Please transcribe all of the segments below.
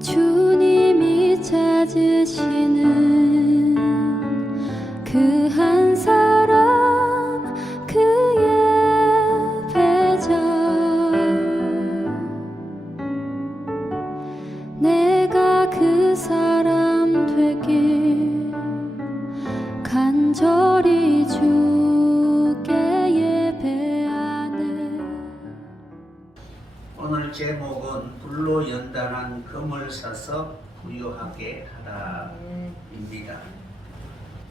주님이 찾으시는 그 한 사람 그의 배자 내가 그 사람 되길 간절히 주께 예배하네. 오늘 제목은 불로 연단한 금을 사서 부유하게 하라입니다.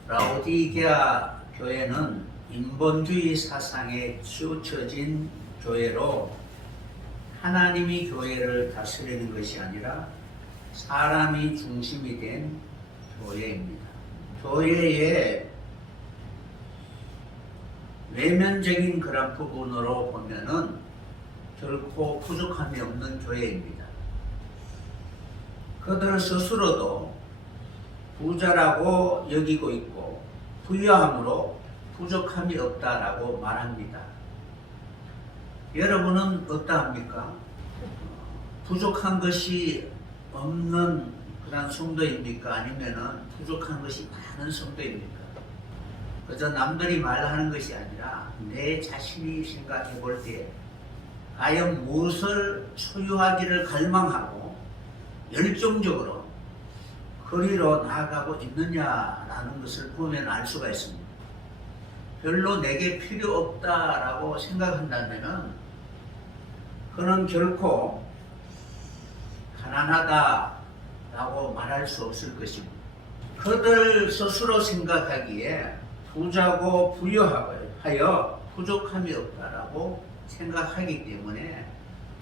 라오디게아 교회는 인본주의 사상에 치우쳐진 교회로 하나님이 교회를 다스리는 것이 아니라 사람이 중심이 된 교회입니다. 교회의 외면적인 그런 부분으로 보면은 결코 부족함이 없는 교회입니다. 그들 스스로도 부자라고 여기고 있고 부유함으로 부족함이 없다라고 말합니다. 여러분은 어떠합니까? 부족한 것이 없는 그런 성도입니까? 아니면은 부족한 것이 많은 성도입니까? 그저 남들이 말하는 것이 아니라 내 자신이 생각해 볼 때 과연 무엇을 소유하기를 갈망하고 열정적으로 그리로 나아가고 있느냐라는 것을 보면 알 수가 있습니다. 별로 내게 필요 없다라고 생각한다면 그는 결코 가난하다라고 말할 수 없을 것입니다. 그들 스스로 생각하기에 부자고 부유하여 부족함이 없다라고 생각하기 때문에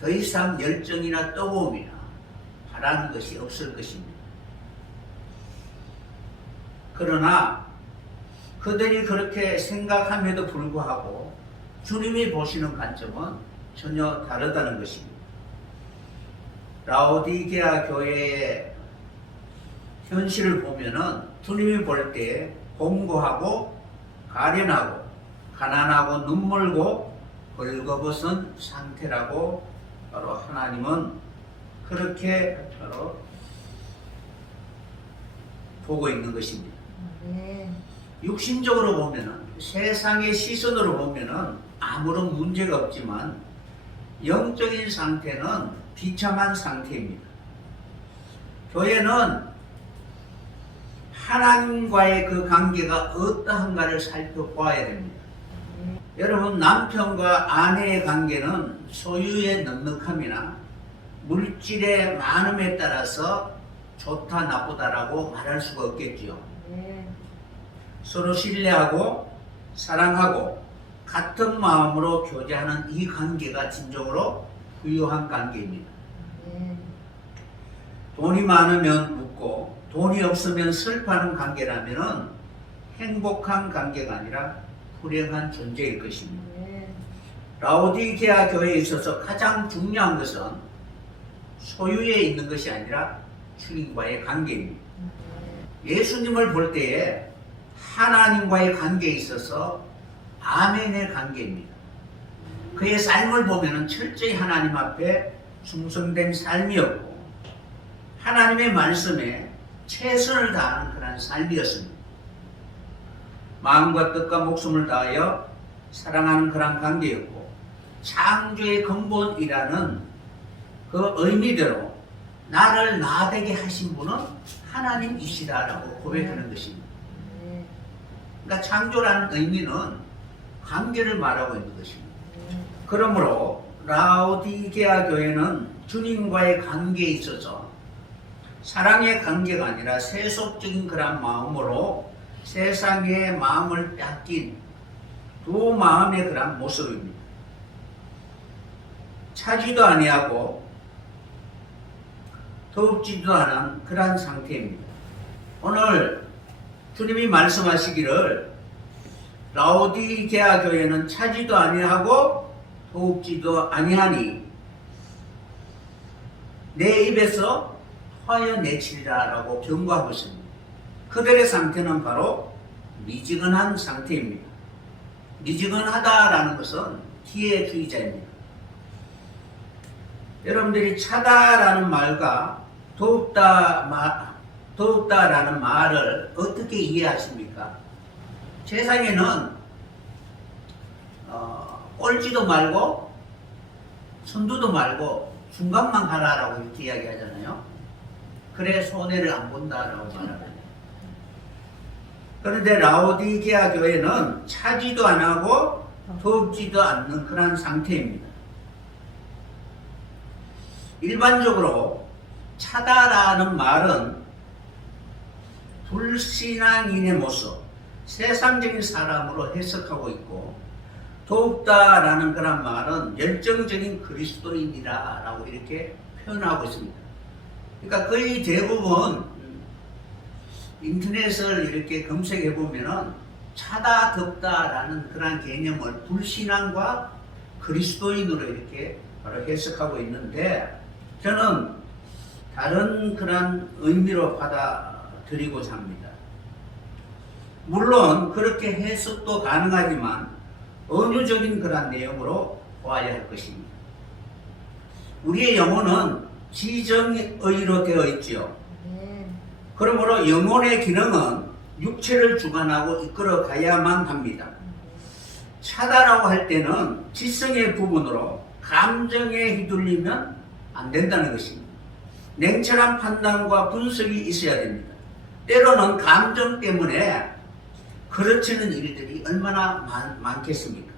더 이상 열정이나 뜨거움이나 바라는 것이 없을 것입니다. 그러나 그들이 그렇게 생각함에도 불구하고 주님이 보시는 관점은 전혀 다르다는 것입니다. 라오디게아 교회의 현실을 보면은 주님이 볼 때 공고하고 가련하고 가난하고 눈멀고 벌거벗은 상태라고 바로 하나님은 그렇게 바로 보고 있는 것입니다. 육신적으로 보면은 세상의 시선으로 보면은 아무런 문제가 없지만 영적인 상태는 비참한 상태입니다. 교회는 하나님과의 그 관계가 어떠한가를 살펴봐야 됩니다. 여러분, 남편과 아내의 관계는 소유의 넉넉함이나 물질의 많음에 따라서 좋다 나쁘다라고 말할 수가 없겠지요. 서로 신뢰하고 사랑하고 같은 마음으로 교제하는 이 관계가 진정으로 부유한 관계입니다. 돈이 많으면 웃고 돈이 없으면 슬퍼하는 관계라면 행복한 관계가 아니라 불행한 존재일 것입니다. 라오디게아 교회에 있어서 가장 중요한 것은 소유에 있는 것이 아니라 주님과의 관계입니다. 예수님을 볼 때에 하나님과의 관계에 있어서 아멘의 관계입니다. 그의 삶을 보면 철저히 하나님 앞에 충성된 삶이었고 하나님의 말씀에 최선을 다하는 그런 삶이었습니다. 마음과 뜻과 목숨을 다하여 사랑하는 그런 관계였고 창조의 근본이라는 그 의미대로 나를 나되게 하신 분은 하나님이시다라고 고백하는 것입니다. 그러니까 창조라는 의미는 관계를 말하고 있는 것입니다. 그러므로 라오디게아 교회는 주님과의 관계에 있어서 사랑의 관계가 아니라 세속적인 그런 마음으로 세상의 마음을 뺏긴 두 마음의 그런 모습입니다. 차지도 아니하고 더욱지도 않은 그러한 상태입니다. 오늘 주님이 말씀하시기를 라오디게아 교회는 차지도 아니하고 더욱지도 아니하니 내 입에서 화여 내치리라라고 경고하고 있습니다. 그들의 상태는 바로 미지근한 상태입니다. 미지근하다라는 것은 기회주의자입니다. 여러분들이 차다라는 말과 더욱다라는 말을 어떻게 이해하십니까? 세상에는 꼴찌도 말고 선두도 말고 중간만 가라라고 이렇게 이야기하잖아요. 그래 손해를 안 본다라고 말하거든요. 그런데 라오디게아 교회는 차지도 안 하고 더욱지도 않는 그런 상태입니다. 일반적으로 차다라는 말은 불신앙인의 모습, 세상적인 사람으로 해석하고 있고, 더욱다라는 그런 말은 열정적인 그리스도인이라고 이렇게 표현하고 있습니다. 그러니까 거의 대부분 인터넷을 이렇게 검색해 보면은 차다 덥다라는 그런 개념을 불신앙과 그리스도인으로 이렇게 바로 해석하고 있는데, 저는 다른 그런 의미로 받아들이고자 합니다. 물론 그렇게 해석도 가능하지만 은유적인 그런 내용으로 보아야 할 것입니다. 우리의 영혼은 지정의로 되어 있지요. 그러므로 영혼의 기능은 육체를 주관하고 이끌어 가야만 합니다. 차다라고 할 때는 지성의 부분으로 감정에 휘둘리면 안 된다는 것입니다. 냉철한 판단과 분석이 있어야 됩니다. 때로는 감정 때문에 그르치는 일들이 얼마나 많겠습니까?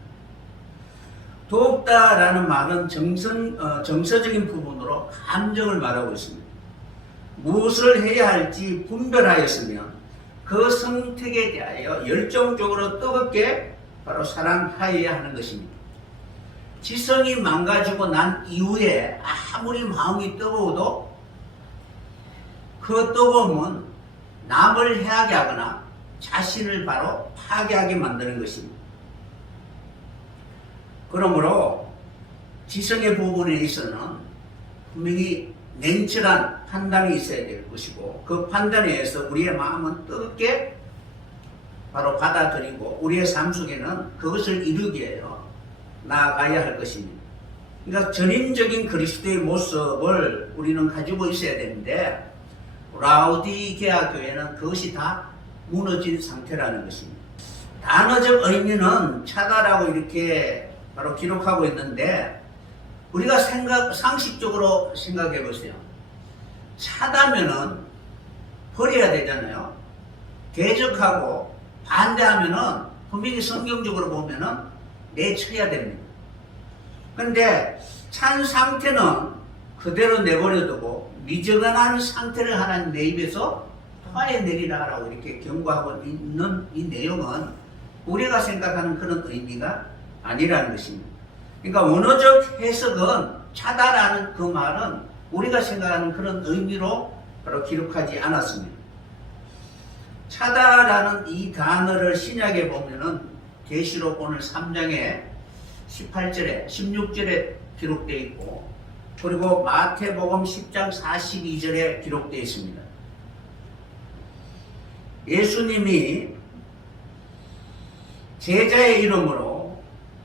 더욱다라는 말은 정서적인 부분으로 감정을 말하고 있습니다. 무엇을 해야 할지 분별하였으면 그 선택에 대하여 열정적으로 뜨겁게 바로 사랑하여야 하는 것입니다. 지성이 망가지고 난 이후에 아무리 마음이 뜨거워도 그 뜨거움은 남을 해하게 하거나 자신을 바로 파괴하게 만드는 것입니다. 그러므로 지성의 부분에 있어서는 분명히 냉철한 판단이 있어야 될 것이고, 그 판단에 의해서 우리의 마음은 뜨겁게 바로 받아들이고 우리의 삶 속에는 그것을 이루기 위하여 나아가야 할 것입니다. 그러니까 전인적인 그리스도의 모습을 우리는 가지고 있어야 되는데, 라오디게아 교회는 그것이 다 무너진 상태라는 것입니다. 단어적 의미는 차다라고 이렇게 바로 기록하고 있는데, 우리가 상식적으로 생각해 보세요. 차다면은 버려야 되잖아요. 대적하고 반대하면은 분명히 성경적으로 보면은 내쳐야 됩니다. 그런데 찬 상태는 그대로 내버려두고 미적한 상태를 하나님 내 입에서 토해내리라라고 이렇게 경고하고 있는 이 내용은 우리가 생각하는 그런 의미가 아니라는 것입니다. 그러니까 원어적 해석은 차다라는 그 말은 우리가 생각하는 그런 의미로 바로 기록하지 않았습니다. 차다라는 이 단어를 신약에 보면은 계시록 오늘 3장에 18절에 16절에 기록되어 있고, 그리고 마태복음 10장 42절에 기록되어 있습니다. 예수님이 제자의 이름으로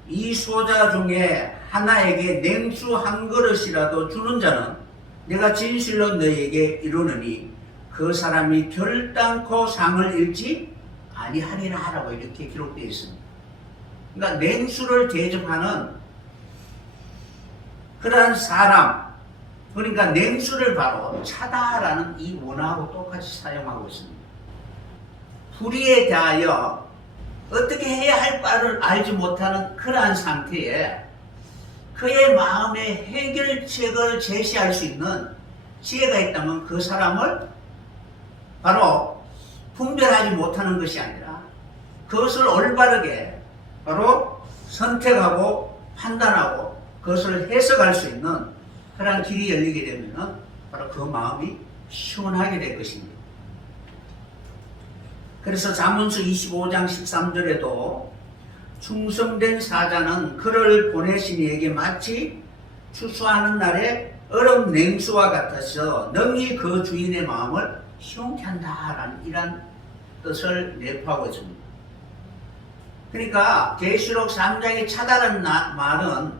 이 소자 중에 하나에게 냉수 한 그릇이라도 주는 자는 내가 진실로 너희에게 이르노니 그 사람이 결단코 상을 잃지 아니하리라 라고 이렇게 기록되어 있습니다. 그러니까 냉수를 대접하는 그러한 사람, 그러니까 냉수를 바로 차다라는 이 원어하고 똑같이 사용하고 있습니다. 불의에 대하여 어떻게 해야 할 바를 알지 못하는 그러한 상태에 그의 마음에 해결책을 제시할 수 있는 지혜가 있다면 그 사람을 바로 분별하지 못하는 것이 아니라 그것을 올바르게 바로 선택하고 판단하고 그것을 해석할 수 있는 그런 길이 열리게 되면 바로 그 마음이 시원하게 될 것입니다. 그래서 잠언서 25장 13절에도 충성된 사자는 그를 보내신 이에게 마치 추수하는 날에 얼음 냉수와 같아서 능히 그 주인의 마음을 시원케 한다라는 이런 뜻을 내포하고 있습니다. 그러니까 계시록 3장의 차다라는 말은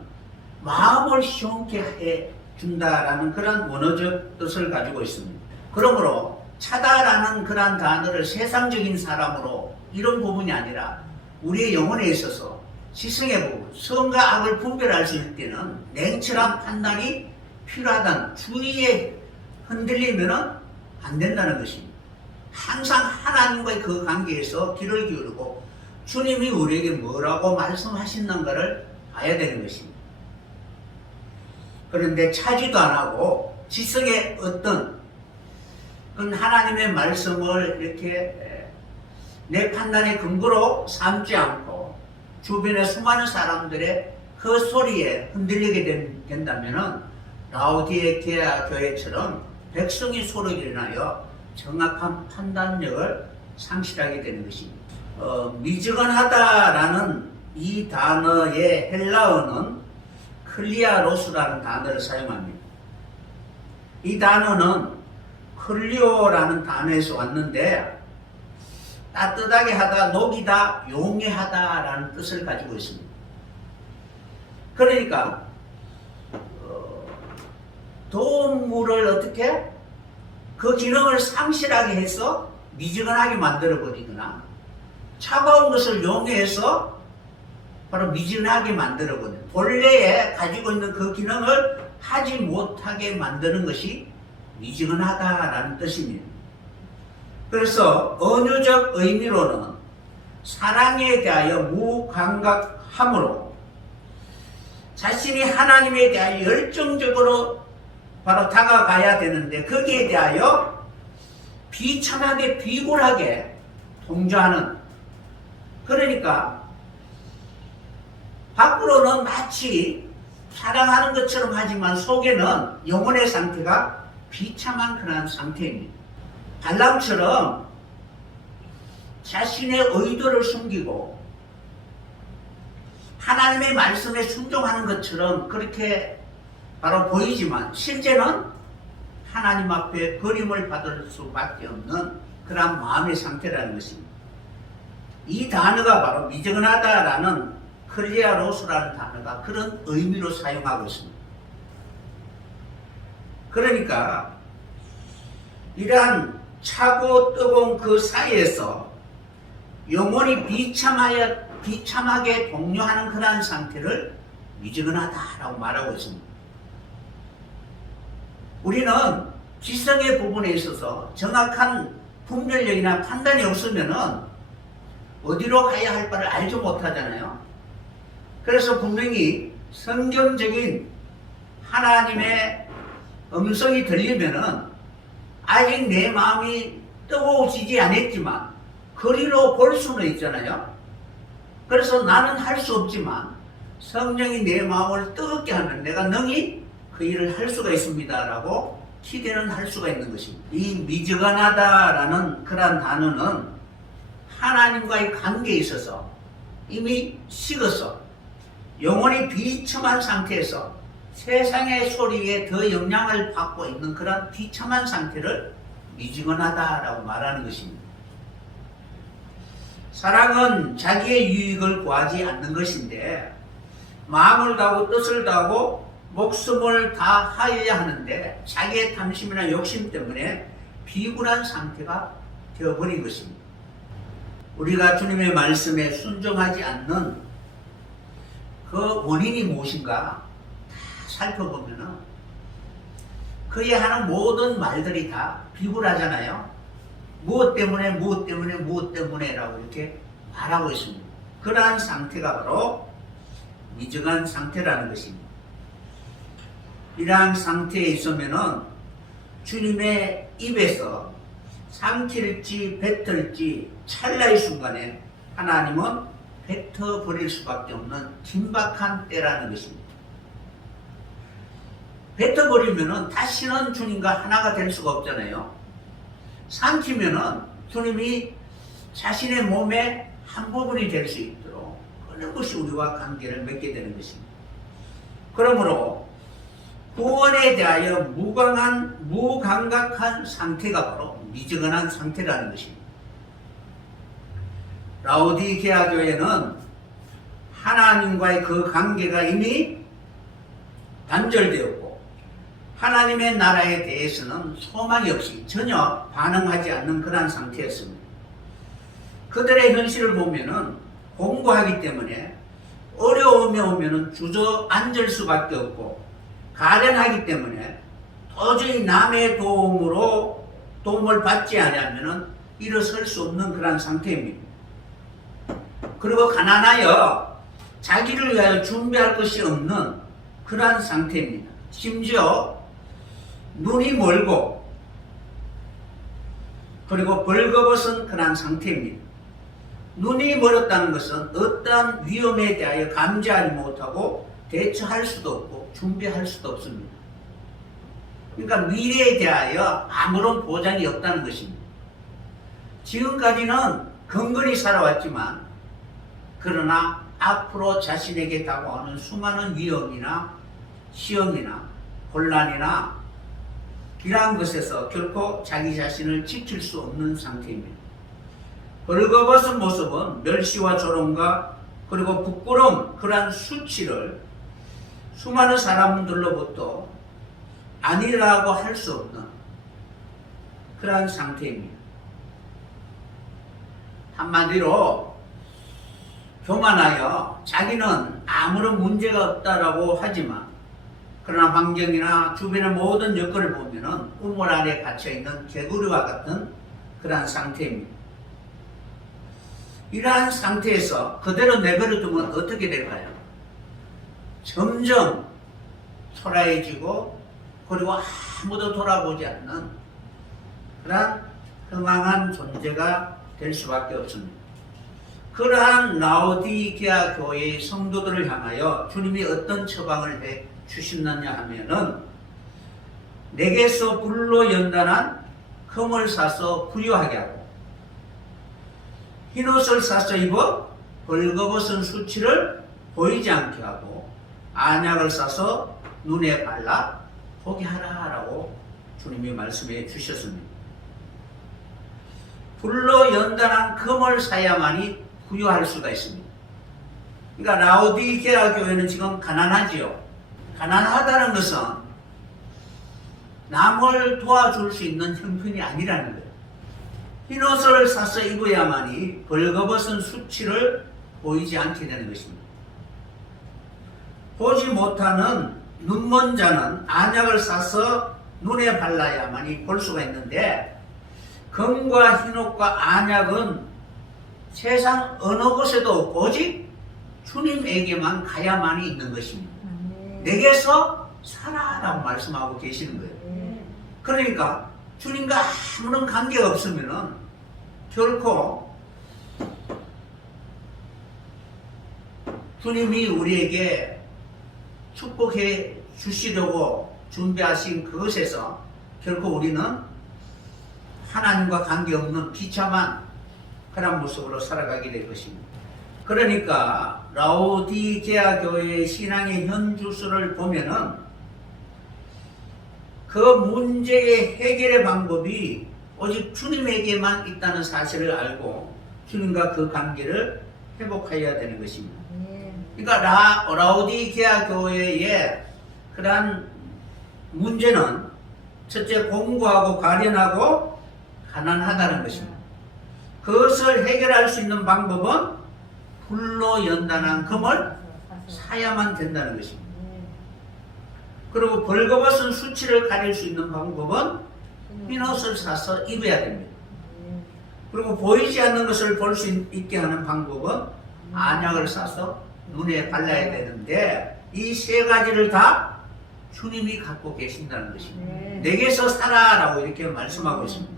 마음을 시원케 준다라는 그런 원어적 뜻을 가지고 있습니다. 그러므로 차다라는 그런 단어를 세상적인 사람으로 이런 부분이 아니라 우리의 영혼에 있어서 지성의 부분, 선과 악을 분별할 수 있을 때는 냉철한 판단이 필요하다는 주의에 흔들리면 안 된다는 것입니다. 항상 하나님과의 그 관계에서 귀를 기울이고 주님이 우리에게 뭐라고 말씀하시는가를 봐야 되는 것입니다. 그런데 차지도 안 하고 지성의 어떤 그 하나님의 말씀을 이렇게 내 판단의 근거로 삼지 않고 주변의 수많은 사람들의 그 소리에 흔들리게 된다면 라오디게아 교회처럼 백성이 소리를 인하여 정확한 판단력을 상실하게 되는 것입니다. 미지근하다라는 이 단어의 헬라어는 클리아로스라는 단어를 사용합니다. 이 단어는 클리오라는 단어에서 왔는데 따뜻하게 하다, 녹이다, 용해하다라는 뜻을 가지고 있습니다. 그러니까 동물을 어떻게 그 기능을 상실하게 해서 미지근하게 만들어 버리거나 차가운 것을 용해해서 바로 미지근하게 만들어 버리는 본래에 가지고 있는 그 기능을 하지 못하게 만드는 것이 미지근하다라는 뜻입니다. 그래서 언어적 의미로는 사랑에 대하여 무감각함으로 자신이 하나님에 대하여 열정적으로 바로 다가가야 되는데 거기에 대하여 비참하게 비굴하게 동조하는, 그러니까 밖으로는 마치 사랑하는 것처럼 하지만 속에는 영혼의 상태가 비참한 그런 상태입니다. 발람처럼 자신의 의도를 숨기고 하나님의 말씀에 순종하는 것처럼 그렇게 바로 보이지만 실제는 하나님 앞에 버림을 받을 수밖에 없는 그런 마음의 상태라는 것입니다. 이 단어가 바로 미지근하다라는 클리아로스라는 단어가 그런 의미로 사용하고 있습니다. 그러니까 이러한 차고 뜨거운 그 사이에서 영혼이 비참하게 동요하는 그러한 상태를 미지근하다라고 말하고 있습니다. 우리는 지성의 부분에 있어서 정확한 분별력이나 판단이 없으면은 어디로 가야 할 바를 알지 못하잖아요. 그래서 분명히 성경적인 하나님의 음성이 들리면은 아직 내 마음이 뜨거워지지 않았지만 거리로 볼 수는 있잖아요. 그래서 나는 할 수 없지만 성령이 내 마음을 뜨겁게 하면 내가 능히 그 일을 할 수가 있습니다 라고 기대는 할 수가 있는 것입니다. 이 미지근하다라는 그런 단어는 하나님과의 관계에 있어서 이미 식어서 영혼이 비참한 상태에서 세상의 소리에 더 영향을 받고 있는 그런 비참한 상태를 미지근하다라고 말하는 것입니다. 사랑은 자기의 유익을 구하지 않는 것인데 마음을 다하고 뜻을 다하고 목숨을 다하여야 하는데 자기의 탐심이나 욕심 때문에 비굴한 상태가 되어버린 것입니다. 우리가 주님의 말씀에 순종하지 않는 그 원인이 무엇인가 다 살펴보면은 그의 하는 모든 말들이 다 비굴하잖아요. 무엇 때문에 라고 이렇게 말하고 있습니다. 그러한 상태가 바로 미정한 상태라는 것입니다. 이러한 상태에 있으면은 주님의 입에서 삼킬지 뱉을지 찰나의 순간에 하나님은 뱉어버릴 수밖에 없는 긴박한 때라는 것입니다. 뱉어버리면은 다시는 주님과 하나가 될 수가 없잖아요. 삼키면은 주님이 자신의 몸의 한 부분이 될 수 있도록 그런 것이 우리와 관계를 맺게 되는 것입니다. 그러므로 구원에 대하여 무감각한 상태가 바로 미지근한 상태라는 것입니다. 라오디게아 교회는 하나님과의 그 관계가 이미 단절되었고 하나님의 나라에 대해서는 소망이 없이 전혀 반응하지 않는 그런 상태였습니다. 그들의 현실을 보면은 공부하기 때문에 어려움이 오면은 주저앉을 수밖에 없고, 가련하기 때문에 도저히 남의 도움을 받지 않으면은 일어설 수 없는 그런 상태입니다. 그리고 가난하여 자기를 위하여 준비할 것이 없는 그러한 상태입니다. 심지어 눈이 멀고 그리고 벌거벗은 그러한 상태입니다. 눈이 멀었다는 것은 어떠한 위험에 대하여 감지하지 못하고 대처할 수도 없고 준비할 수도 없습니다. 그러니까 미래에 대하여 아무런 보장이 없다는 것입니다. 지금까지는 건건히 살아왔지만, 그러나 앞으로 자신에게 다가오는 수많은 위험이나 시험이나 곤란이나 이러한 것에서 결코 자기 자신을 지킬 수 없는 상태입니다. 벌거벗은 모습은 멸시와 조롱과 그리고 부끄러움, 그러한 수치를 수많은 사람들로부터 아니라고 할 수 없는 그러한 상태입니다. 한마디로 교만하여 자기는 아무런 문제가 없다라고 하지만, 그러나 환경이나 주변의 모든 여건을 보면은 우물 안에 갇혀있는 개구리와 같은 그러한 상태입니다. 이러한 상태에서 그대로 내버려두면 어떻게 될까요? 점점 초라해지고 그리고 아무도 돌아보지 않는 그러한 흥황한 존재가 될 수밖에 없습니다. 그러한 라오디게아 교회의 성도들을 향하여 주님이 어떤 처방을 해 주셨느냐 하면은, 내게서 불로 연단한 금을 사서 부유하게 하고, 흰옷을 사서 입어 벌거벗은 수치를 보이지 않게 하고, 안약을 사서 눈에 발라 보게 하라라고 주님이 말씀해 주셨습니다. 불로 연단한 금을 사야만이 부유할 수가 있습니다. 그러니까 라오디게아 교회는 지금 가난하지요. 가난하다는 것은 남을 도와줄 수 있는 형편이 아니라는 거예요. 흰옷을 사서 입어야만이 벌거벗은 수치를 보이지 않게 되는 것입니다. 보지 못하는 눈먼 자는 안약을 사서 눈에 발라야만이 볼 수가 있는데, 금과 흰옷과 안약은 세상 어느 곳에도 없고 오직 주님에게만 가야만이 있는 것입니다. 내게서 살아라고 말씀하고 계시는 거예요. 그러니까 주님과 아무런 관계가 없으면은 결코 주님이 우리에게 축복해 주시려고 준비하신 그것에서 결코 우리는 하나님과 관계없는 비참한 그런 모습으로 살아가게 될 것입니다. 그러니까 라오디게아 교회의 신앙의 현주소를 보면은 그 문제의 해결의 방법이 오직 주님에게만 있다는 사실을 알고 주님과 그 관계를 회복해야 되는 것입니다. 그러니까 라오디게아 교회의 그러한 문제는 첫째, 공고하고 가련하고 가난하다는 것입니다. 그것을 해결할 수 있는 방법은 불로 연단한 금을 사야만 된다는 것입니다. 그리고 벌거벗은 수치를 가릴 수 있는 방법은 흰옷을 사서 입어야 됩니다. 그리고 보이지 않는 것을 볼 수 있게 하는 방법은 안약을 사서 눈에 발라야 되는데, 이 세 가지를 다 주님이 갖고 계신다는 것입니다. 내게서 살아라고 이렇게 말씀하고 있습니다.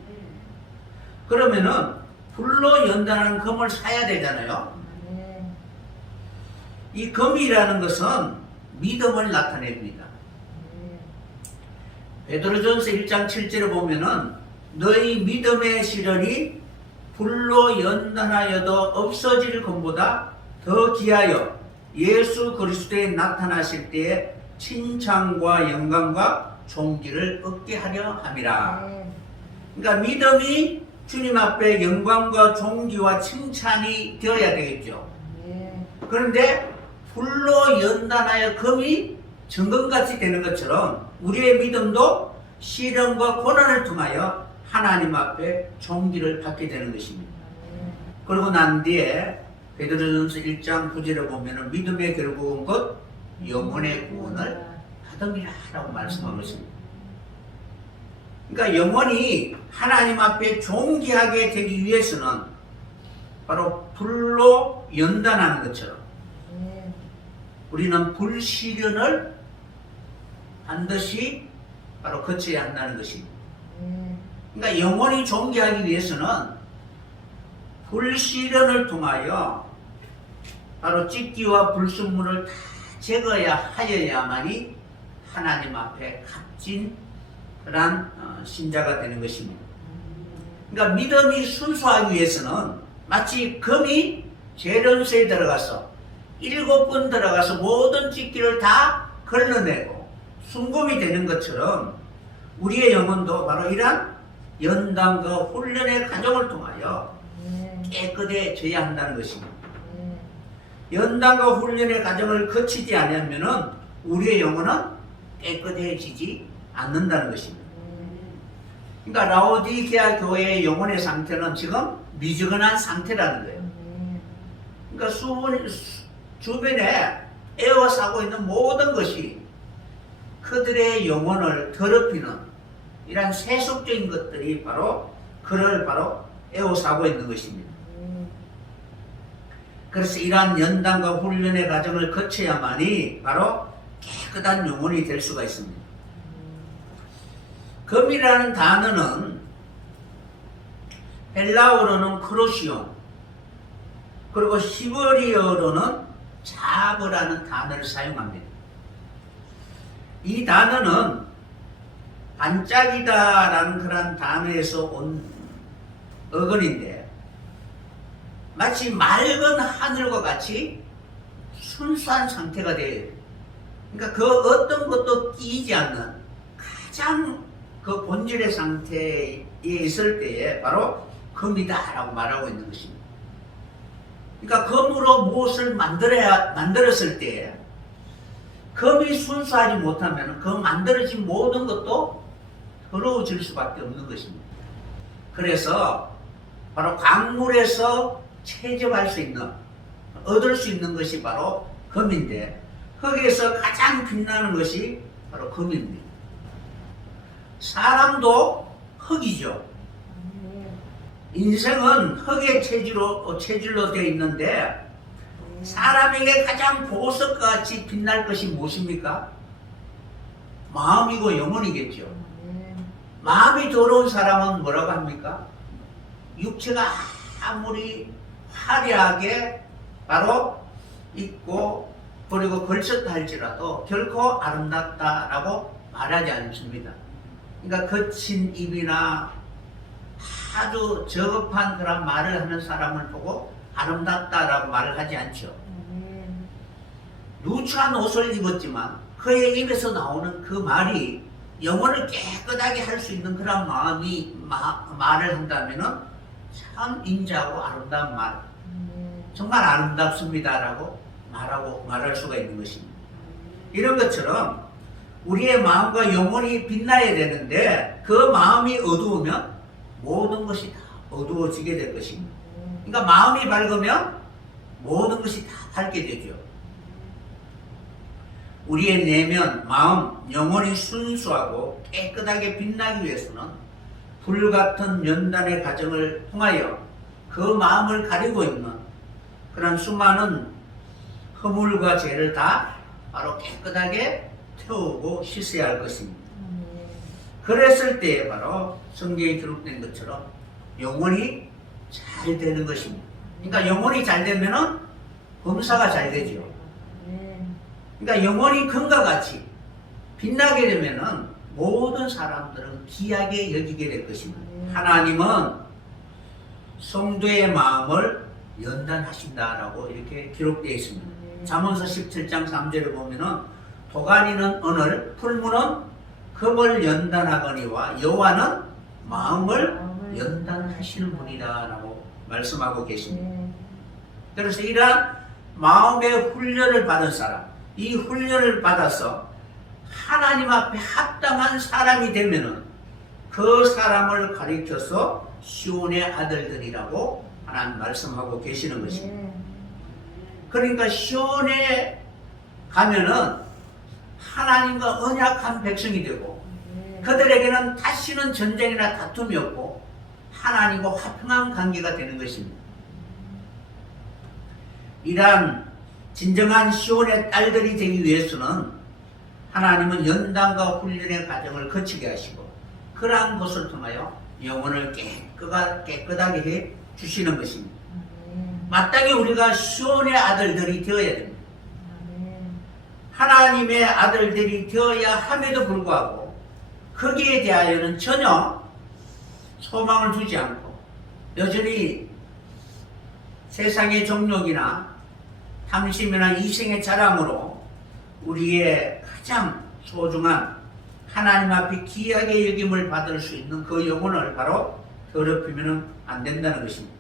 그러면은 불로 연단한 금을 사야 되잖아요. 이 금이라는 것은 믿음을 나타냅니다. 베드로전서 1장 7절에 보면은 너희 믿음의 시련이 불로 연단하여도 없어질 것보다 더 귀하여 예수 그리스도에 나타나실 때에 칭찬과 영광과 존귀를 얻게 하려 함이라. 그러니까 믿음이 주님 앞에 영광과 존귀와 칭찬이 되어야 되겠죠. 그런데 불로 연단하여 금이 증거같이 되는 것처럼 우리의 믿음도 시련과 고난을 통하여 하나님 앞에 존귀를 받게 되는 것입니다. 그러고 난 뒤에 베드로전서 1장 9절에 보면은 믿음의 결국은 곧 영혼의 구원을 받음이라고 말씀하고 있습니다. 그러니까 영혼이 하나님 앞에 존귀하게 되기 위해서는 바로 불로 연단하는 것처럼 우리는 불시련을 반드시 바로 거쳐야 한다는 것입니다. 그러니까 영혼이 존귀하기 위해서는 불시련을 통하여 바로 찢기와 불순물을 다 제거해야 하여야만이 하나님 앞에 값진 그런 신자가 되는 것입니다. 그러니까 믿음이 순수하기 위해서는 마치 금이 재련소에 들어가서 7번 들어가서 모든 찢기를 다 걸러내고 순금이 되는 것처럼 우리의 영혼도 바로 이러한 연단과 훈련의 과정을 통하여 깨끗해져야 한다는 것입니다. 연단과 훈련의 과정을 거치지 않으면 우리의 영혼은 깨끗해지지 않는다는 것입니다. 그러니까 라오디게아 교회의 영혼의 상태는 지금 미지근한 상태라는 거예요. 그러니까 주변에 에워싸고 있는 모든 것이 그들의 영혼을 더럽히는 이러한 세속적인 것들이 바로 그를 바로 에워싸고 있는 것입니다. 그래서 이러한 연단과 훈련의 과정을 거쳐야만이 바로 깨끗한 영혼이 될 수가 있습니다. 금이라는 단어는 헬라어로는 크로시온, 그리고 히브리어로는 자브라는 단어를 사용합니다. 이 단어는 반짝이다라는 그런 단어에서 온 어근인데 마치 맑은 하늘과 같이 순수한 상태가 돼요. 그러니까 그 어떤 것도 끼이지 않는 가장 그 본질의 상태에 있을 때에 바로 금이다라고 말하고 있는 것입니다. 그러니까 금으로 무엇을 만들었을 때 금이 순수하지 못하면 그 만들어진 모든 것도 더러워질 수밖에 없는 것입니다. 그래서 바로 광물에서 채집할 수 있는, 얻을 수 있는 것이 바로 금인데 흙에서 가장 빛나는 것이 바로 금입니다. 사람도 흙이죠. 인생은 흙의 체질로 되어 있는데 사람에게 가장 보석같이 빛날 것이 무엇입니까? 마음이고 영혼이겠죠. 마음이 더러운 사람은 뭐라고 합니까? 육체가 아무리 화려하게 바로 있고 그리고 걸쳤다 할지라도 결코 아름답다라고 말하지 않습니다. 그러니까 거친 입이나 아주 저급한 그런 말을 하는 사람을 보고 아름답다라고 말을 하지 않죠. 누추한 옷을 입었지만 그의 입에서 나오는 그 말이 영혼을 깨끗하게 할 수 있는 그런 마음이 말을 한다면은 참 인자하고 아름다운 말, 정말 아름답습니다라고 말할 수가 있는 것입니다. 이런 것처럼 우리의 마음과 영혼이 빛나야 되는데 그 마음이 어두우면 모든 것이 다 어두워지게 될 것입니다. 그러니까 마음이 밝으면 모든 것이 다 밝게 되죠. 우리의 내면, 마음, 영혼이 순수하고 깨끗하게 빛나기 위해서는 불같은 연단의 과정을 통하여 그 마음을 가리고 있는 그런 수많은 허물과 죄를 다 바로 깨끗하게 태우고 씻어야 할 것입니다. 그랬을 때 바로 성경에 기록된 것처럼 영혼이 잘 되는 것입니다. 그러니까 영혼이 잘 되면은 범사가 잘 되죠. 그러니까 영혼이 금과 같이 빛나게 되면은 모든 사람들은 귀하게 여기게 될 것입니다. 하나님은 성도의 마음을 연단하신다라고 이렇게 기록되어 있습니다. 잠언서 17장 3절에 보면은 도가니는 언을, 풀무는 금을 연단하거니와 여호와는 마음을 연단하시는 분이다라고 말씀하고 계십니다. 그래서 이러한 마음의 훈련을 받은 사람, 이 훈련을 받아서 하나님 앞에 합당한 사람이 되면은 그 사람을 가리켜서 시온의 아들들이라고 하나님 말씀하고 계시는 것입니다. 그러니까 시온에 가면은 하나님과 언약한 백성이 되고 그들에게는 다시는 전쟁이나 다툼이 없고 하나님과 화평한 관계가 되는 것입니다. 이러한 진정한 시온의 딸들이 되기 위해서는 하나님은 연단과 훈련의 과정을 거치게 하시고 그러한 것을 통하여 영혼을 깨끗하게 해 주시는 것입니다. 마땅히 우리가 시온의 아들들이 되어야 됩니다. 하나님의 아들들이 되어야 함에도 불구하고 거기에 대하여는 전혀 소망을 두지 않고 여전히 세상의 정욕이나 탐심이나 이생의 자랑으로 우리의 가장 소중한 하나님 앞에 귀하게 여김을 받을 수 있는 그 영혼을 바로 더럽히면 안 된다는 것입니다.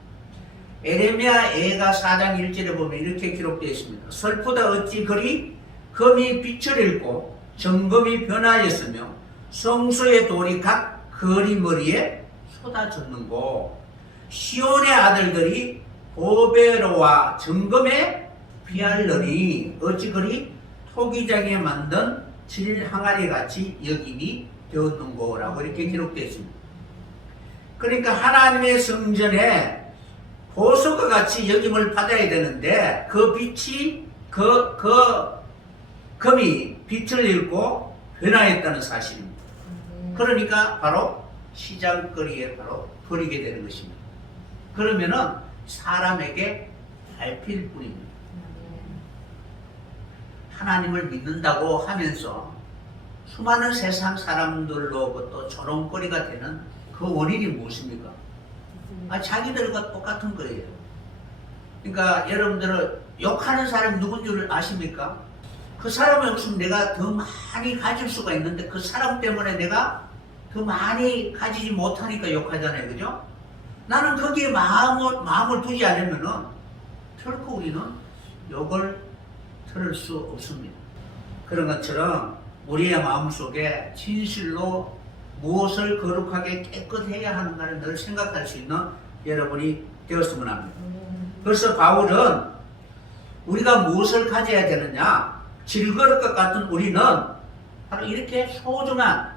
에레미야 애가 4장 1절에 보면 이렇게 기록되어 있습니다. 슬프다 어찌 그리 금이 빛을 잃고 정금이 변하였으며 성소의 돌이 각 거리머리에 쏟아졌는고 시온의 아들들이 보배로와 정금에 피할러니 어찌 그리 토기장에 만든 질항아리 같이 여김이 되었는고 라고 이렇게 기록되어 있습니다. 그러니까 하나님의 성전에 보석과 같이 여김을 받아야 되는데 그 빛이 금이 빛을 잃고 변화했다는 사실입니다. 그러니까 바로 시장거리에 바로 버리게 되는 것입니다. 그러면은 사람에게 밟힐 뿐입니다. 하나님을 믿는다고 하면서 수많은 세상 사람들로부터 조롱거리가 되는 그 원인이 무엇입니까? 자기들과 똑같은 거예요. 그러니까 여러분들은 욕하는 사람이 누군 줄 아십니까? 그 사람이 없으면 내가 더 많이 가질 수가 있는데 그 사람 때문에 내가 더 많이 가지지 못하니까 욕하잖아요. 그죠? 나는 거기에 마음을 두지 않으면은 결코 우리는 욕을 들을 수 없습니다. 그런 것처럼 우리의 마음속에 진실로 무엇을 거룩하게 깨끗해야 하는가를 늘 생각할 수 있는 여러분이 되었으면 합니다. 그래서 바울은 우리가 무엇을 가져야 되느냐, 질거릴 것 같은 우리는 바로 이렇게 소중한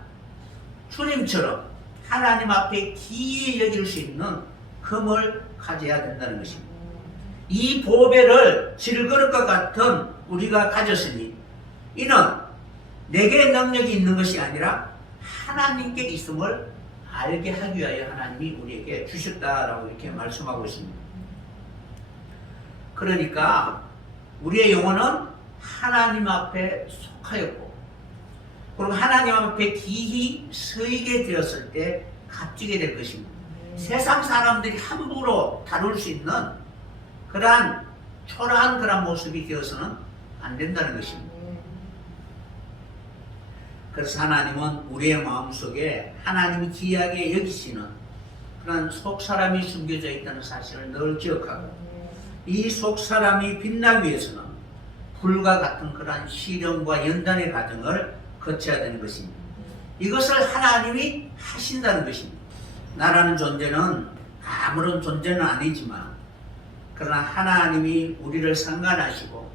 주님처럼 하나님 앞에 귀히 여길 수 있는 금을 가져야 된다는 것입니다. 이 보배를 질거릴 것 같은 우리가 가졌으니 이는 내게 능력이 있는 것이 아니라 하나님께 있음을 알게 하기 위하여 하나님이 우리에게 주셨다라고 이렇게 말씀하고 있습니다. 그러니까 우리의 영혼은 하나님 앞에 속하였고 그리고 하나님 앞에 기히 서이게 되었을 때 값지게 될 것입니다. 세상 사람들이 함부로 다룰 수 있는 그러한 초라한 그런 모습이 되어서는 안 된다는 것입니다. 그래서 하나님은 우리의 마음속에 하나님이 귀하게 여기시는 그런 속사람이 숨겨져 있다는 사실을 늘 기억하고 이 속사람이 빛나기 위해서는 불과 같은 그러한 시련과 연단의 과정을 거쳐야 되는 것입니다. 이것을 하나님이 하신다는 것입니다. 나라는 존재는 아무런 존재는 아니지만 그러나 하나님이 우리를 상관하시고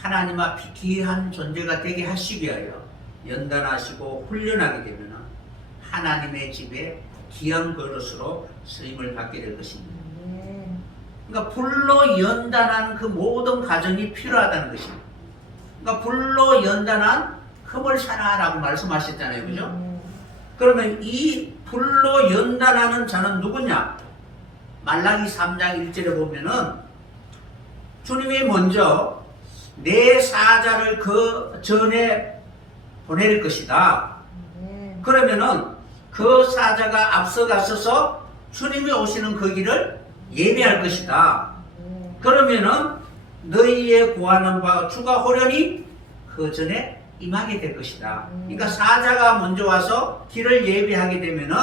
하나님 앞에 귀한 존재가 되게 하시기 위하여 연단하시고 훈련하게 되면 하나님의 집에 귀한 그릇으로 쓰임을 받게 될 것입니다. 그러니까 불로 연단한 그 모든 과정이 필요하다는 것입니다. 그러니까 불로 연단한 금을 사라라고 말씀하셨잖아요. 그죠? 그러면 이 불로 연단하는 자는 누구냐? 말라기 3장 1절에 보면은 주님이 먼저 내 사자를 그 전에 보낼 것이다. 그러면은 그 사자가 앞서가서서 주님이 오시는 그 길을 예배할 것이다. 그러면은 너희의 구하는 바 주가 호련히 그 전에 임하게 될 것이다. 그러니까 사자가 먼저 와서 길을 예배하게 되면은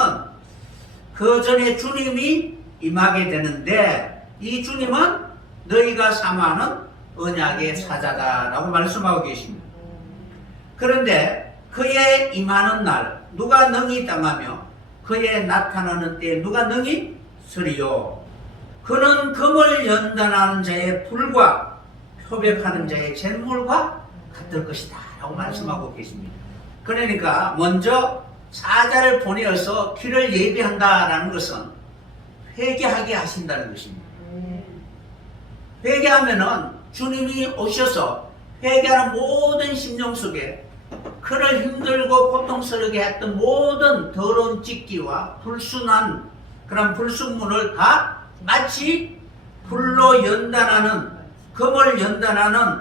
그 전에 주님이 임하게 되는데 이 주님은 너희가 사모하는 언약의 사자다라고 말씀하고 계십니다. 그런데 그의 임하는 날 누가 능히 당하며 그의 나타나는 때에 누가 능히 서리요. 그는 금을 연단하는 자의 불과 표백하는 자의 잿물과 같을 것이다 라고 말씀하고 계십니다. 그러니까 먼저 사자를 보내어서 길을 예비한다라는 것은 회개하게 하신다는 것입니다. 회개하면은 주님이 오셔서 회개하는 모든 심령 속에 그를 힘들고 고통스럽게 했던 모든 더러운 찢기와 불순한 그런 불순물을 다 마치 불로 연단하는, 금을 연단하는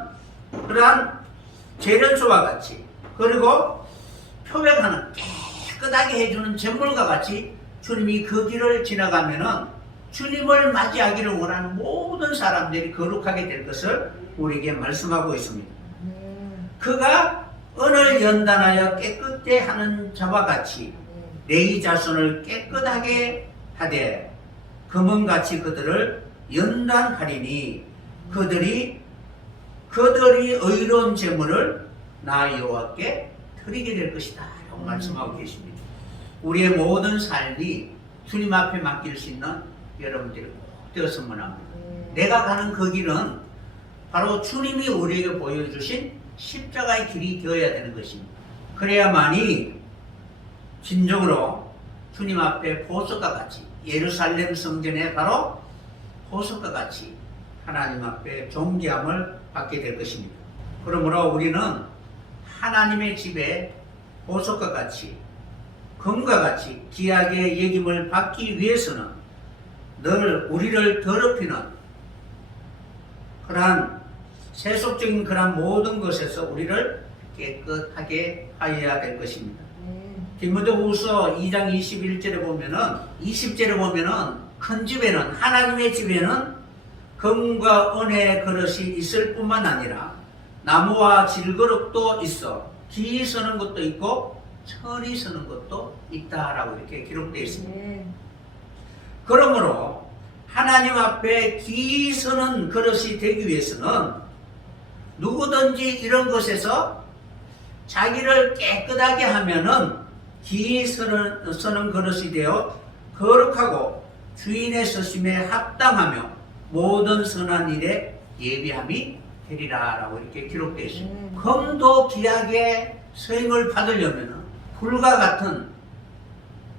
그러한 재련소와 같이, 그리고 표백하는 깨끗하게 해주는 잿물과 같이 주님이 그 길을 지나가면은 주님을 맞이하기를 원하는 모든 사람들이 거룩하게 될 것을 우리에게 말씀하고 있습니다. 그가 은을 연단하여 깨끗게 하는 자와 같이 레위 자손을 깨끗하게 하되 금은같이 그들을 연단하리니 그들이 의로운 제물을 나 여호와께 드리게 될 것이다 라고 말씀하고 계십니다. 우리의 모든 삶이 주님 앞에 맡길 수 있는 여러분들이 꼭 되었으면 합니다. 내가 가는 그 길은 바로 주님이 우리에게 보여주신 십자가의 길이 되어야 되는 것입니다. 그래야만이 진정으로 주님 앞에 보석과 같이, 예루살렘 성전에 바로 보석과 같이 하나님 앞에 존귀함을 받게 될 것입니다. 그러므로 우리는 하나님의 집에 보석과 같이, 금과 같이 귀하게 여김을 받기 위해서는 늘 우리를 더럽히는 그러한 세속적인 그러한 모든 것에서 우리를 깨끗하게 하여야 될 것입니다. 디모데후서 2장 21절에 보면은, 20절에 보면은 큰 집에는, 하나님의 집에는 금과 은의 그릇이 있을 뿐만 아니라 나무와 질그릇도 있어 기이 서는 것도 있고 천이 서는 것도 있다라고 이렇게 기록되어 있습니다. 그러므로 하나님 앞에 기이 서는 그릇이 되기 위해서는 누구든지 이런 것에서 자기를 깨끗하게 하면은 기이 서는 그릇이 되어 거룩하고 주인의 서심에 합당하며 모든 선한 일에 예비함이 되리라 라고 이렇게 되어 있습니다. 금도 귀하게 서임을 받으려면 불과 같은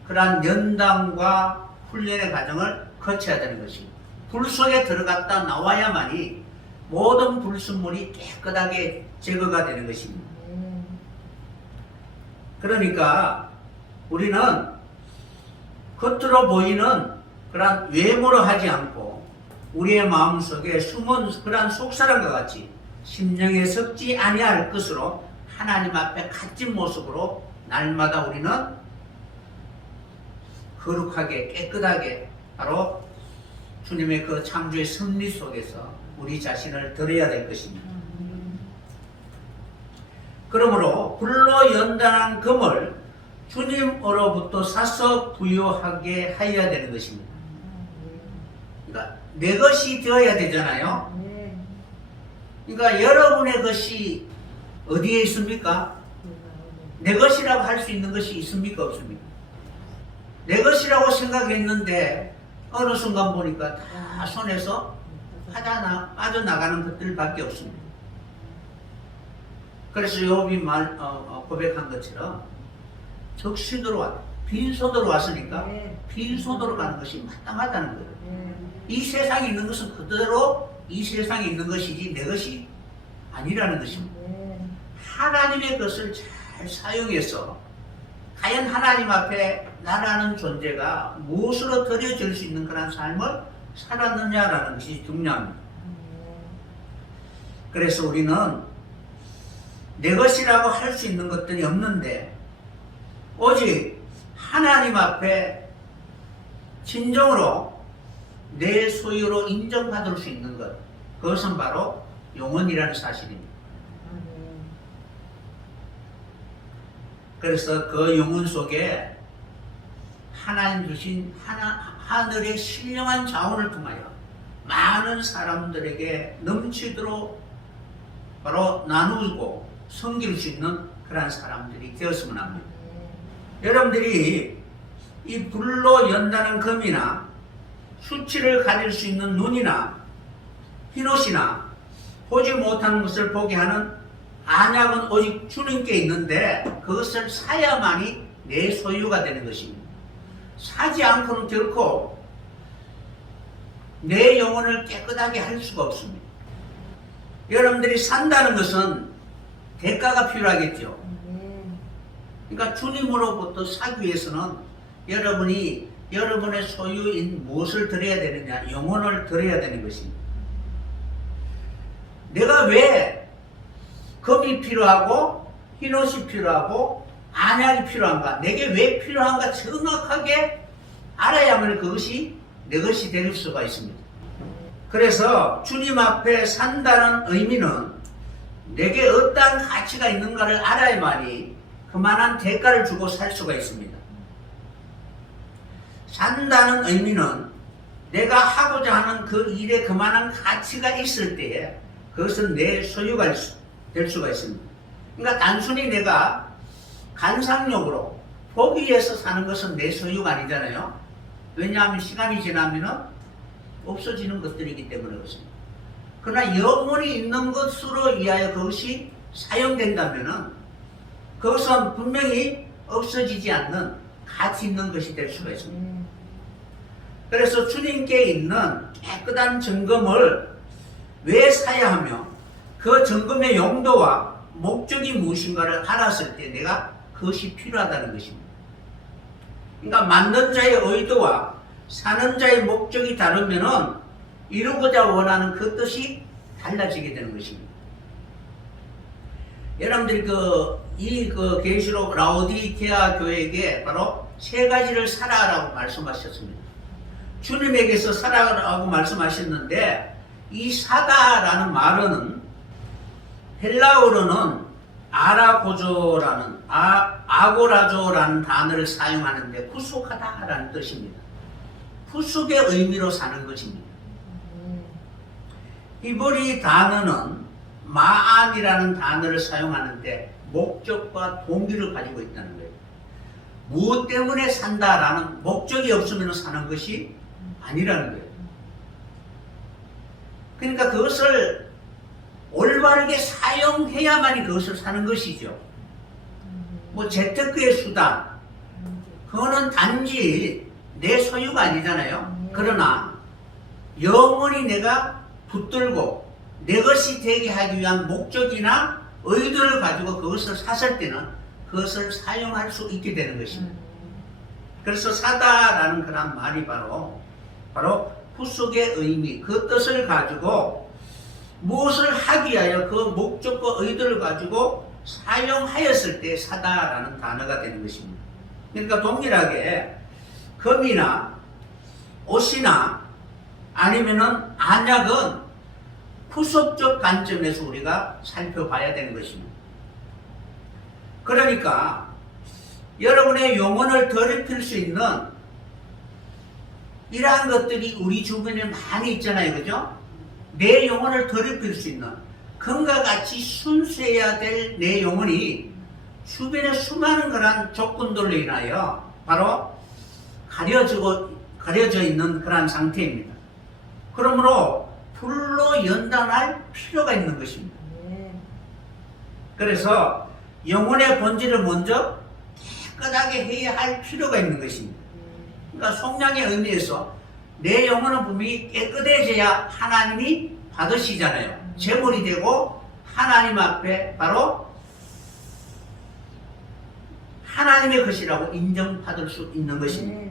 그러한 연단과 훈련의 과정을 거쳐야 되는 것입니다. 불 속에 들어갔다 나와야만이 모든 불순물이 깨끗하게 제거가 되는 것입니다. 그러니까 우리는 겉으로 보이는 그러한 외모로 하지 않고 우리의 마음속에 숨은 그러한 속사람과 같이 심령에 섞지 아니할 것으로 하나님 앞에 갇힌 모습으로 날마다 우리는 거룩하게 깨끗하게 바로 주님의 그 창조의 섭리 속에서 우리 자신을 드려야 될 것입니다. 그러므로 불로 연단한 금을 주님으로부터 사서 부여하게 하여야 되는 것입니다. 그러니까 내 것이 되어야 되잖아요. 그러니까 여러분의 것이 어디에 있습니까? 내 것이라고 할 수 있는 것이 있습니까? 없습니까? 내 것이라고 생각했는데 어느 순간 보니까 다 손에서 빠져나가는 것들밖에 없습니다. 그래서 욥이 고백한 것처럼 적신으로 빈손으로 왔으니까 빈손으로 가는 것이 마땅하다는 거예요. 이 세상에 있는 것은 그대로 이 세상에 있는 것이지 내 것이 아니라는 것입니다. 하나님의 것을 잘 사용해서 과연 하나님 앞에 나라는 존재가 무엇으로 드려질 수 있는 그런 삶을 살았느냐라는 것이 중요합니다. 그래서 우리는 내 것이라고 할 수 있는 것들이 없는데 오직 하나님 앞에 진정으로 내 소유로 인정받을 수 있는 것, 그것은 바로 영혼이라는 사실입니다. 그래서 그 영혼 속에 하나님 주신 하늘의 신령한 자원을 통하여 많은 사람들에게 넘치도록 바로 나누고 섬길 수 있는 그런 사람들이 되었으면 합니다. 여러분들이 이 불로 연다는 금이나 수치를 가릴 수 있는 눈이나 흰옷이나 보지 못하는 것을 보게 하는 안약은 오직 주님께 있는데 그것을 사야만이 내 소유가 되는 것입니다. 사지 않고는 결코 내 영혼을 깨끗하게 할 수가 없습니다. 여러분들이 산다는 것은 대가가 필요하겠죠. 그러니까 주님으로부터 사기 위해서는 여러분이 여러분의 소유인 무엇을 드려야 되느냐? 영혼을 드려야 되는 것입니다. 내가 왜 금이 필요하고 흰옷이 필요하고 안약이 필요한가? 내게 왜 필요한가? 정확하게 알아야만 그것이 내 것이 될 수가 있습니다. 그래서 주님 앞에 산다는 의미는 내게 어떠한 가치가 있는가를 알아야만이 그만한 대가를 주고 살 수가 있습니다. 산다는 의미는 내가 하고자 하는 그 일에 그만한 가치가 있을 때에 그것은 내 소유가 될 수가 있습니다. 그러니까 단순히 내가 관상용으로 보기 위해서 사는 것은 내 소유가 아니잖아요. 왜냐하면 시간이 지나면 없어지는 것들이기 때문에 그렇습니다. 그러나 영혼이 있는 것으로 위하여 그것이 사용된다면 그것은 분명히 없어지지 않는 가치 있는 것이 될 수가 있습니다. 그래서 주님께 있는 깨끗한 정금을 왜 사야 하며 그 정금의 용도와 목적이 무엇인가를 알았을 때 내가 그것이 필요하다는 것입니다. 그러니까 만든 자의 의도와 사는 자의 목적이 다르면은 이루고자 원하는 그 뜻이 달라지게 되는 것입니다. 여러분들이 이 계시록 라오디게아 교회에게 바로 세 가지를 사라라고 말씀하셨습니다. 주님에게서 사라라고 말씀하셨는데 이 사다라는 말은 헬라어로는 아고라조라는 단어를 사용하는데 구속하다라는 뜻입니다. 구속의 의미로 사는 것입니다. 히브리 단어는 마안이라는 단어를 사용하는데 목적과 동기를 가지고 있다는 거예요. 무엇 때문에 산다라는 목적이 없으면 사는 것이 아니라는 거예요. 그러니까 그것을 올바르게 사용해야만이 그것을 사는 것이죠. 뭐 재테크의 수단, 그거는 단지 내 소유가 아니잖아요. 그러나 영원히 내가 붙들고 내 것이 되게 하기 위한 목적이나 의도를 가지고 그것을 샀을 때는 그것을 사용할 수 있게 되는 것입니다. 그래서 사다라는 그런 말이 바로 구속의 의미, 그 뜻을 가지고 무엇을 하기 위하여 그 목적과 의도를 가지고 사용하였을 때 사다라는 단어가 되는 것입니다. 그러니까 동일하게 금이나 옷이나 아니면은 안약은 구속적 관점에서 우리가 살펴봐야 되는 것입니다. 그러니까 여러분의 영혼을 더럽힐 수 있는 이러한 것들이 우리 주변에 많이 있잖아요. 그죠? 내 영혼을 더럽힐 수 있는 금과 같이 순수해야 될 내 영혼이 주변에 수많은 그런 조건들로 인하여 바로 가려져 있는 그런 상태입니다. 그러므로 불로 연단할 필요가 있는 것입니다. 그래서 영혼의 본질을 먼저 깨끗하게 해야 할 필요가 있는 것입니다. 그러니까 속량의 의미에서 내 영혼은 분명히 깨끗해져야 하나님이 받으시잖아요. 제물이 되고 하나님 앞에 바로 하나님의 것이라고 인정받을 수 있는 것입니다.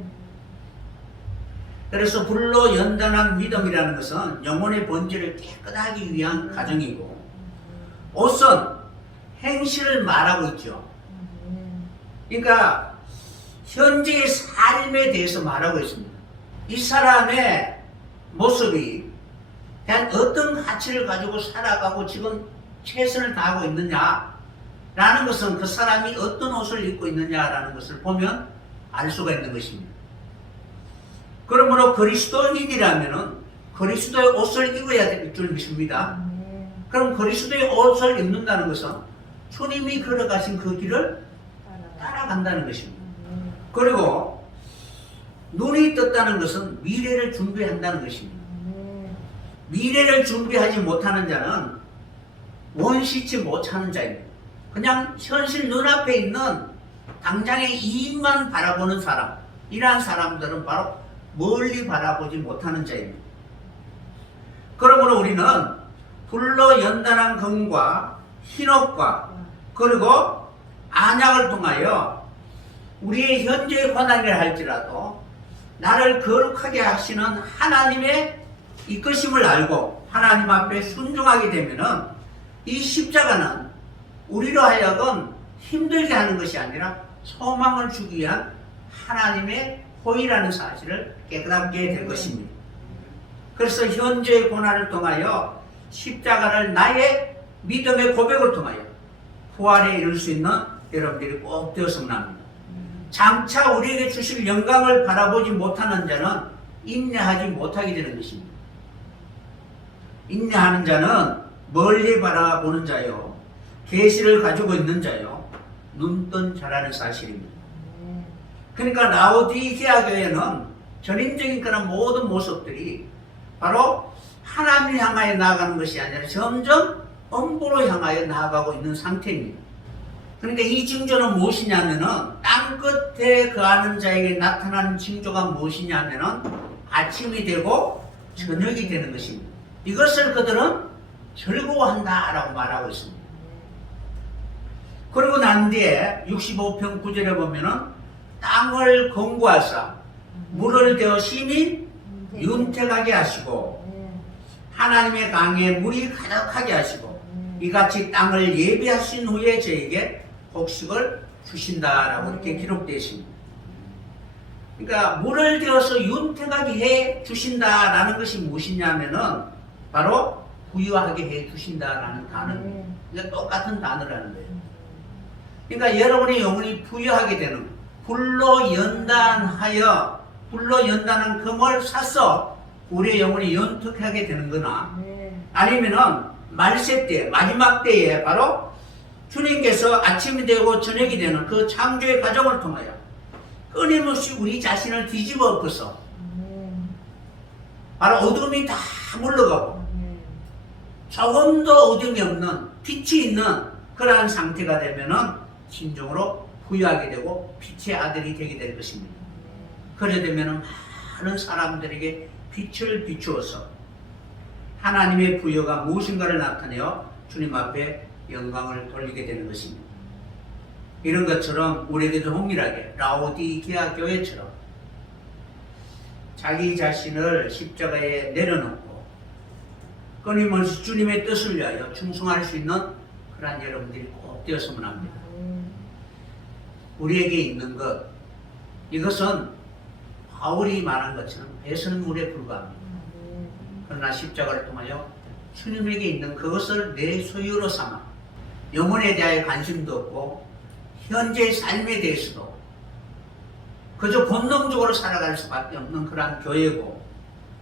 그래서 불로 연단한 믿음이라는 것은 영혼의 본질을 깨끗하기 위한 과정이고, 옷은 행실을 말하고 있죠. 그러니까 현재의 삶에 대해서 말하고 있습니다. 이 사람의 모습이 대한 어떤 가치를 가지고 살아가고 지금 최선을 다하고 있느냐라는 것은 그 사람이 어떤 옷을 입고 있느냐라는 것을 보면 알 수가 있는 것입니다. 그러므로 그리스도인이라면은 그리스도의 옷을 입어야 될 줄 믿습니다. 그럼 그리스도의 옷을 입는다는 것은 주님이 걸어가신 그 길을 따라간다는 것입니다. 그리고 눈이 떴다는 것은 미래를 준비한다는 것입니다. 미래를 준비하지 못하는 자는 원시치 못하는 자입니다. 그냥 현실 눈앞에 있는 당장의 이익만 바라보는 사람, 이러한 사람들은 바로 멀리 바라보지 못하는 자입니다. 그러므로 우리는 불로 연단한 금과 흰옷과 그리고 안약을 통하여 우리의 현재의 고난이라 할지라도 나를 거룩하게 하시는 하나님의 이끄심을 알고 하나님 앞에 순종하게 되면은 이 십자가는 우리로 하여금 힘들게 하는 것이 아니라 소망을 주기 위한 하나님의 호의라는 사실을 깨닫게 될 것입니다. 그래서 현재의 고난을 통하여 십자가를 나의 믿음의 고백을 통하여 부활에 이룰 수 있는 여러분들이 꼭 되었으면 합니다. 장차 우리에게 주실 영광을 바라보지 못하는 자는 인내하지 못하게 되는 것입니다. 인내하는 자는 멀리 바라보는 자요, 계시를 가지고 있는 자요, 눈뜬 자라는 사실입니다. 그러니까 라오디게아 교회는 전인적인 그런 모든 모습들이 바로 하나님을 향하여 나아가는 것이 아니라 점점 엄보로 향하여 나아가고 있는 상태입니다. 그러니까 이 징조는 무엇이냐면은 땅 끝에 거하는 자에게 나타나는 징조가 무엇이냐면은 아침이 되고 저녁이 되는 것입니다. 이것을 그들은 즐거워한다라고 말하고 있습니다. 그리고 난 뒤에 65편 9절에 보면은 땅을 건고하사 물을 대어 심히 윤택하게 하시고 하나님의 강에 물이 가득하게 하시고 이같이 땅을 예비하신 후에 저에게 곡식을 주신다라고 이렇게 기록되어 있습니다. 그러니까 물을 대어서 윤택하게 해 주신다라는 것이 무엇이냐면은 바로 부유하게 해 주신다라는 단어입니다. 그러니까 똑같은 단어라는 거예요. 그러니까 여러분의 영혼이 부유하게 되는 불로 연단한 금을 사서 우리의 영혼이 연특하게 되는 거나 아니면은 말세 때 마지막 때에 바로 주님께서 아침이 되고 저녁이 되는 그 창조의 과정을 통하여 끊임없이 우리 자신을 뒤집어 엎어서 바로 어둠이 다 물러가고 조금도 어둠이 없는 빛이 있는 그러한 상태가 되면은 진정으로 부유하게 되고 빛의 아들이 되게 될 것입니다. 그래 되면은 많은 사람들에게 빛을 비추어서 하나님의 부여가 무엇인가를 나타내어 주님 앞에 영광을 돌리게 되는 것입니다. 이런 것처럼 우리에게도 동일하게 라오디게아 교회처럼 자기 자신을 십자가에 내려놓고 끊임없이 주님의 뜻을 위하여 충성할 수 있는 그러한 여러분들이 꼭 되었으면 합니다. 우리에게 있는 것, 이것은 바울이 말한 것처럼 배설물에 불과합니다. 그러나 십자가를 통하여 주님에게 있는 그것을 내 소유로 삼아 영혼에 대하여 관심도 없고 현재의 삶에 대해서도 그저 본능적으로 살아갈 수밖에 없는 그러한 교회고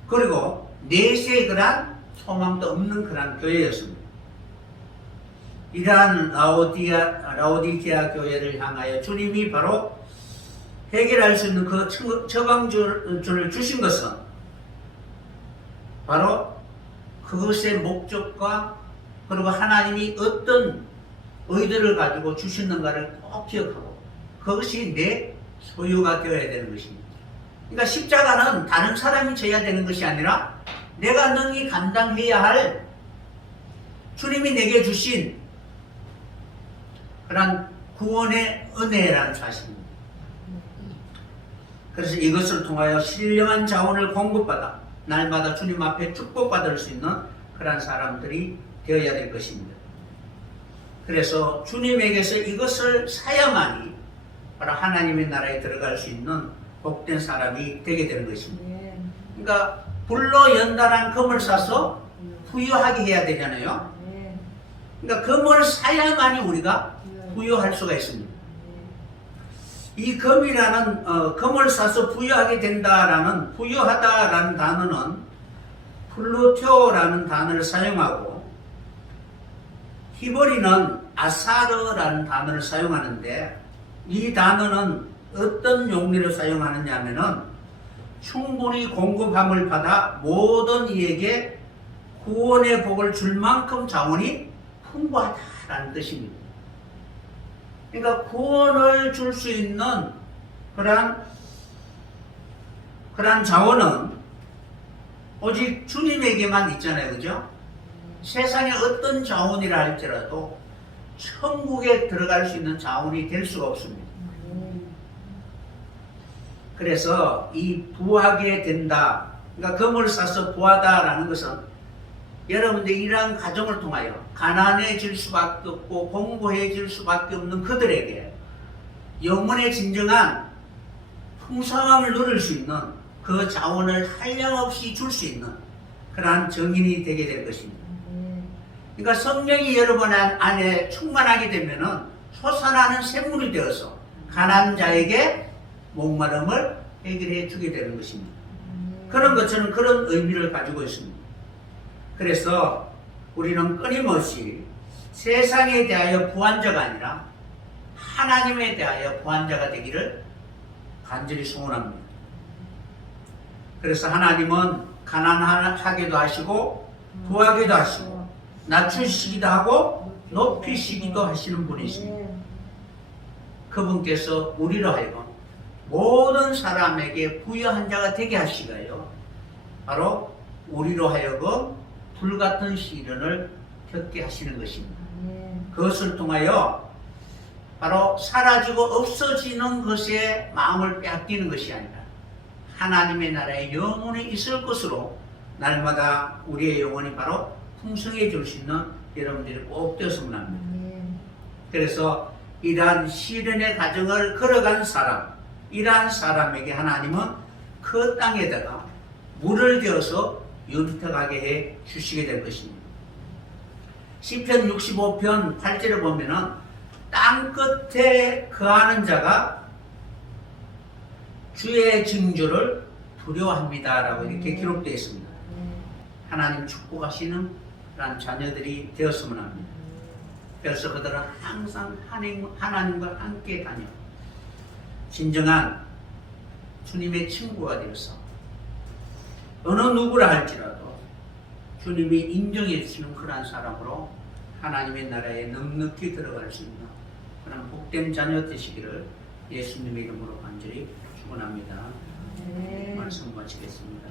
그리고 내세의 그러한 소망도 없는 그러한 교회였습니다. 이러한 라오디게아 교회를 향하여 주님이 바로 해결할 수 있는 그 처방전을 주신 것은 바로 그것의 목적과 그리고 하나님이 어떤 의도를 가지고 주시는가를 꼭 기억하고 그것이 내 소유가 되어야 되는 것입니다. 그러니까 십자가는 다른 사람이 져야 되는 것이 아니라 내가 능히 감당해야 할 주님이 내게 주신 그런 구원의 은혜라는 사실입니다. 그래서 이것을 통하여 신령한 자원을 공급받아 날마다 주님 앞에 축복받을 수 있는 그런 사람들이 되어야 될 것입니다. 그래서 주님에게서 이것을 사야만이 바로 하나님의 나라에 들어갈 수 있는 복된 사람이 되게 되는 것입니다. 그러니까 불로 연단한 금을 사서 부유하게 해야 되잖아요. 그러니까 금을 사야만이 우리가 부유할 수가 있습니다. 이 금이라는 금을 사서 부유하게 된다라는 부유하다라는 단어는 플루테오라는 단어를 사용하고 히브리는 아사르라는 단어를 사용하는데 이 단어는 어떤 용례로 사용하느냐 하면은 충분히 공급함을 받아 모든 이에게 구원의 복을 줄 만큼 자원이 풍부하다라는 뜻입니다. 그러니까 구원을 줄 수 있는 그러한 자원은 오직 주님에게만 있잖아요. 그죠? 세상에 어떤 자원이라 할지라도 천국에 들어갈 수 있는 자원이 될 수가 없습니다. 그래서 이 부하게 된다. 그러니까 금을 싸서 부하다라는 것은 여러분들 이러한 과정을 통하여 가난해질 수밖에 없고 공고해질 수밖에 없는 그들에게 영혼의 진정한 풍성함을 누릴 수 있는 그 자원을 한량없이 줄 수 있는 그러한 정인이 되게 될 것입니다. 그러니까 성령이 여러분 안에 충만하게 되면은 솟아나는 샘물이 되어서 가난한 자에게 목마름을 해결해 주게 되는 것입니다. 그런 것처럼 그런 의미를 가지고 있습니다. 그래서 우리는 끊임없이 세상에 대하여 부한자가 아니라 하나님에 대하여 부한자가 되기를 간절히 소원합니다. 그래서 하나님은 가난하게도 하시고 부하게도 하시고 낮추시기도 하고 높이시기도 하시는 분이십니다. 그분께서 우리로 하여금 모든 사람에게 부유한 자가 되게 하시가요. 바로 우리로 하여금 불같은 시련을 겪게 하시는 것입니다. 그것을 통하여 바로 사라지고 없어지는 것에 마음을 빼앗기는 것이 아니라 하나님의 나라에 영원히 있을 것으로 날마다 우리의 영혼이 바로 풍성해질 수 있는 여러분들이 꼭 되었으면 합니다. 그래서 이러한 시련의 과정을 걸어간 사람, 이러한 사람에게 하나님은 그 땅에다가 물을 되어서 윤택하게 해 주시게 될 것입니다. 시편 65편 8절에 보면은 땅 끝에 거하는 자가 주의 징조를 두려워합니다라고 이렇게 기록되어 있습니다. 하나님 축복하시는 그런 자녀들이 되었으면 합니다. 그래서 그들은 항상 하나님과 함께 다녀 진정한 주님의 친구가 되어서 어느 누구라 할지라도 주님이 인정해 주시는 그러한 사람으로 하나님의 나라에 넉넉히 들어갈 수 있는 그런 복된 자녀 되시기를 예수님의 이름으로 간절히 축원합니다. 말씀 마치겠습니다.